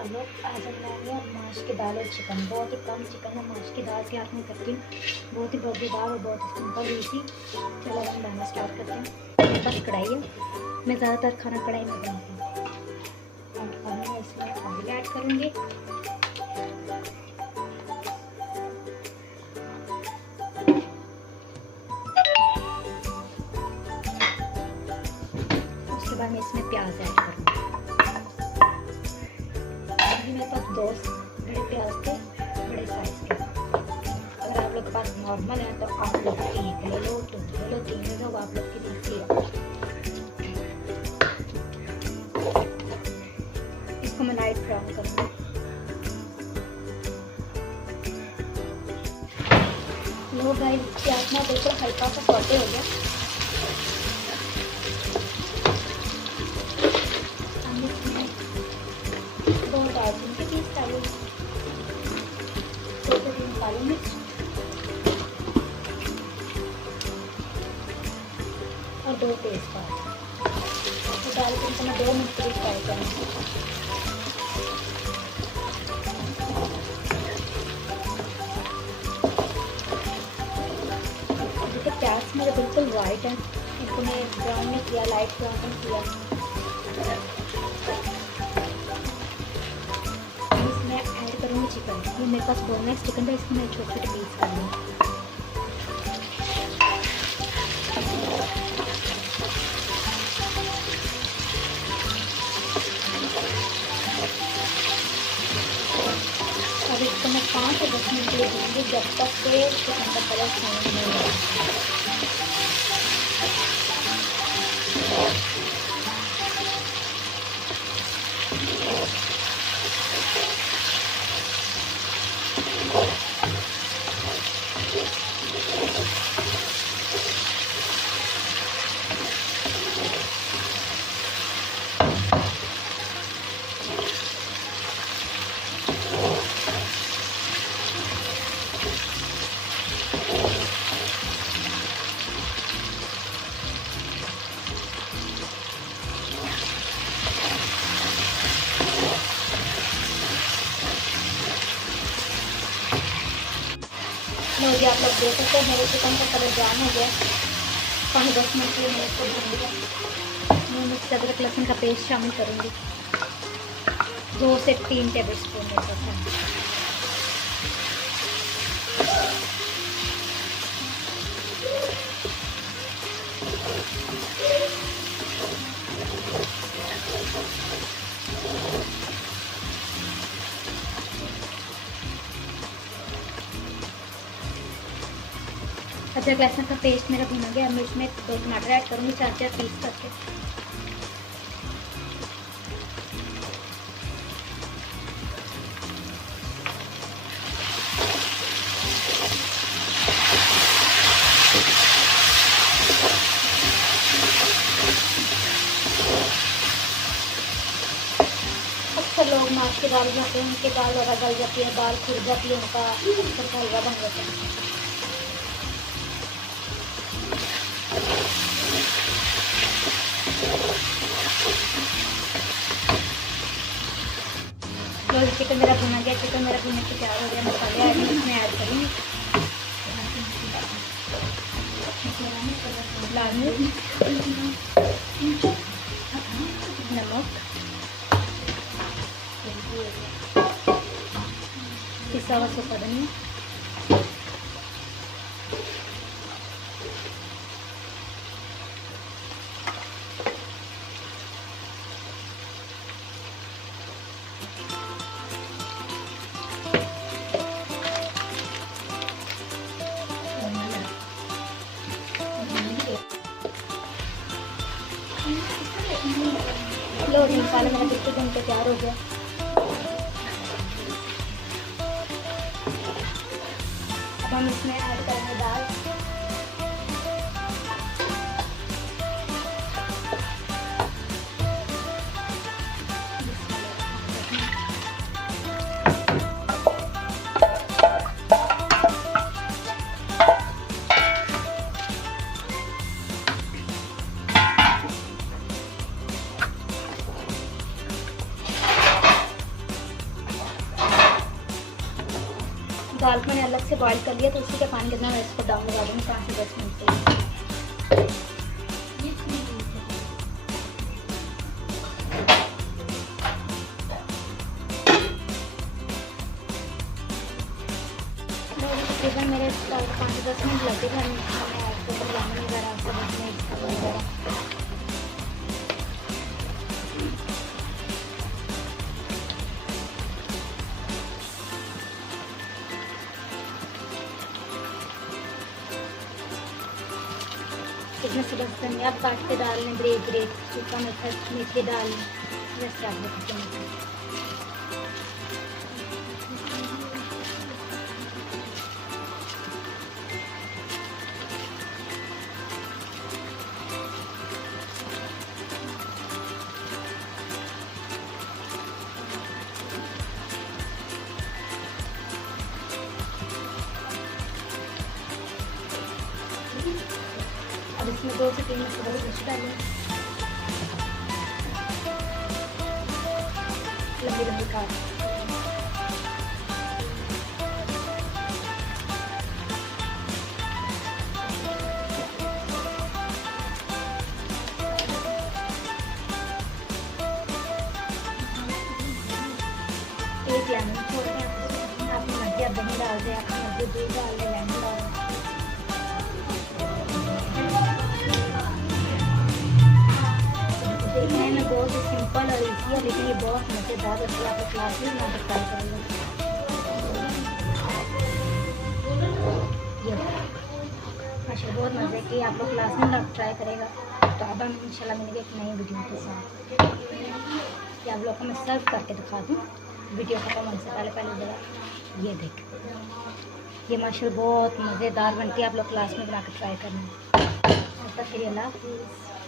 सब लोग आज हम बनाएंगे माश की दाल और चिकन। बहुत ही कम चिकन और माश की दाल के हाथ में करती हूँ, बहुत ही मज़ेदार और बहुत ही सिंपल हुई थी। चलो हम बनाना स्टार्ट करते हैं। मेरे पास कढ़ाई है, मैं ज़्यादातर खाना कढ़ाई में बनाती हूँ और खाने में इसमें ऑयल ऐड करूँगी। उसके बाद मैं इसमें प्याज ऐड करूँगी। मेरे पास 2 बड़े प्याज थे, बड़े साइज के। अगर आप लोग के पास नॉर्मल है तो आप लोग 1 ले लो, 2 ले लो, 3 ले लो, आप लोग की मर्जी है। इसको मैं लाइट ब्राउन करूँगी। लो गाइस, प्याज ना बिल्कुल हल्का सा सौटे हो गया। हम इसमें 2 दालचीनी के पीस डालेंगे, 2 से 3 काली मिर्च और 2 तेजपात। तो दालचीनी को मैं 2 मिनट के लिए फ्राई करूँगी। देखिए प्याज मेरे बिल्कुल वाइट है, इसको मैं ब्राउन नहीं किया, लाइट ब्राउन नहीं किया। इसमें ऐड करूँगी चिकन। ये मेरे पास बोनलेस चिकन है, इसको मैं छोटे छोटे पीस कर लूँगी। अब इसको मैं 5 से 10 मिनट के लिए दूँगी, जब तक के चिकन का कलर चेंज नहीं हो। लो जी, आप लोग देख सकते हैं मेरे चिकन का कलर ब्राउन हो गया। 5-10 मिनट के लिए मैं इसको भून लिया। मैं मिक्स अदरक लहसुन का पेस्ट शामिल करूँगी, 2 से 3 टेबल स्पून मेरे पास है। अदरक लहसुन का पेस्ट मेरा भुना गया। मैं इसमें 2 टमाटर ऐड करूँगी, 4-4 पीस करके। अक्सर लोग माश की दाल बनाते हैं, उनकी दाल ज़्यादा गल जाती है, दाल खुल जाती है, उनका हलवा बन जाता है। तो चिकन मेरा भुना गया, चिकन मेरा भुनने के तैयार हो गया। मसाले ऐड इसमें ऐड करूँगी, लाल मिर्च, नमक, पिसा हुआ सूखा धनिया, लो मसाला मेरा बिल्कुल बन के तैयार हो गया। अब हम इसमें ऐड करेंगे दाल। दाल को मैंने अलग से बॉईल कर लिया, तो उसी के पानी के अंदर मैं इसको दम लगा दूँगी 5 से 10 मिनट के लिए। तकरीबन मेरे 5 से 10 मिनट लगे थे लेमन वगैरह सब उसमें वगैरह। इसमें से बस धनिया काट के डाल लें, ग्रेट ग्रेट सूखा मेथी डाल लें, वैसे आप लोग अब इसमें 2 से 3 मसाले मिर्च डालें, लंबी लंबी काट। एक लेमन छोड़ दें, आपने मर्जी आप दही डाल दें, आपने मर्जी दूध डाल दें, लेमन डाल दें। देखने में बहुत ही सिंपल और इजी है, लेकिन ये बहुत मज़ेदार होती है। आप क्लास में ना ट्राई करेंगे। ये माशाल्लाह बहुत मज़े की, आप लोग क्लास में ट्राई करेगा। तो अब हम इंशाल्लाह मिलेंगे एक नई वीडियो के साथ, कि आप लोग को मैं सर्व करके दिखा दूँ। वीडियो खत्म होने से पहले ज़रा ये देख, ये माशाल्लाह बहुत मज़ेदार बनती है। आप लोग क्लास में बना कर ट्राई करना। तब तक के लिए अल्लाह हाफ़िज़।